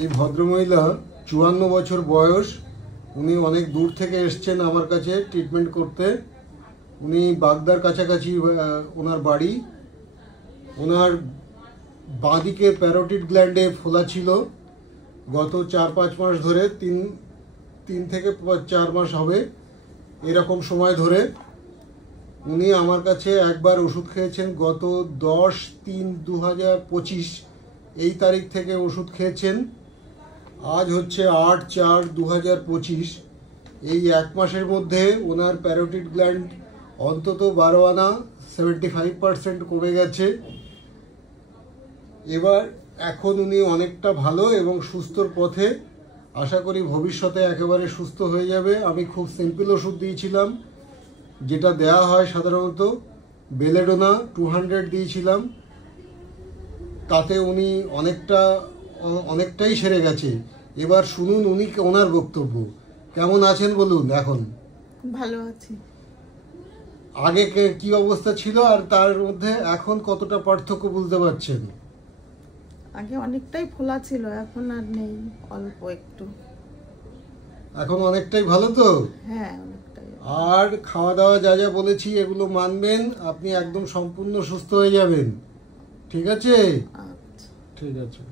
এই ভদ্রমহিলা 54 বছর বয়স। উনি অনেক দূর থেকে এসছেন আমার কাছে ট্রিটমেন্ট করতে। উনি বাগদার কাছাকাছি ওনার বাড়ি। ওনার বাঁদিকে প্যারোটিড গ্ল্যান্ডে ফোলা ছিল। গত 4-5 মাস ধরে, তিন থেকে 4 মাস হবে এরকম সময় ধরে উনি আমার কাছে একবার ওষুধ খেয়েছেন। গত 10/3/2025 এই তারিখ থেকে ওষুধ খেয়েছেন। আজ হচ্ছে 8/4/2025। এই 1 মাসের মধ্যে ওনার প্যারোটিড গ্ল্যান্ড অন্তত 12 আনা 75% কমে গেছে। এখন উনি অনেকটা ভালো এবং সুস্থর পথে। আশা করি ভবিষ্যতে একেবারে সুস্থ হয়ে যাবে। আমি খুব সিম্পল ওষুধ দিয়েছিলাম, যেটা দেয়া হয় সাধারণত। বেলেডোনা 200 দিয়েছিলাম। তাতে উনি অনেকটাই সেরে গেছে। এবার শুনুন ওনার বক্তব্য। কেমন আছেন বলুন? এখন ভালো আছি। আগে কি অবস্থা ছিল আর তার মধ্যে এখন কতটা পার্থক্য বুঝতে পারছেন? আগে অনেকটাই ফোলা ছিল, এখন আর নেই, অল্প একটু। এখন অনেকটাই ভালো তো? হ্যাঁ, অনেকটাই। আর খাওয়া দাওয়া যা যা বলেছি এগুলো মানবেন, আপনি একদম সম্পূর্ণ সুস্থ হয়ে যাবেন। ঠিক আছে? আচ্ছা, ঠিক আছে।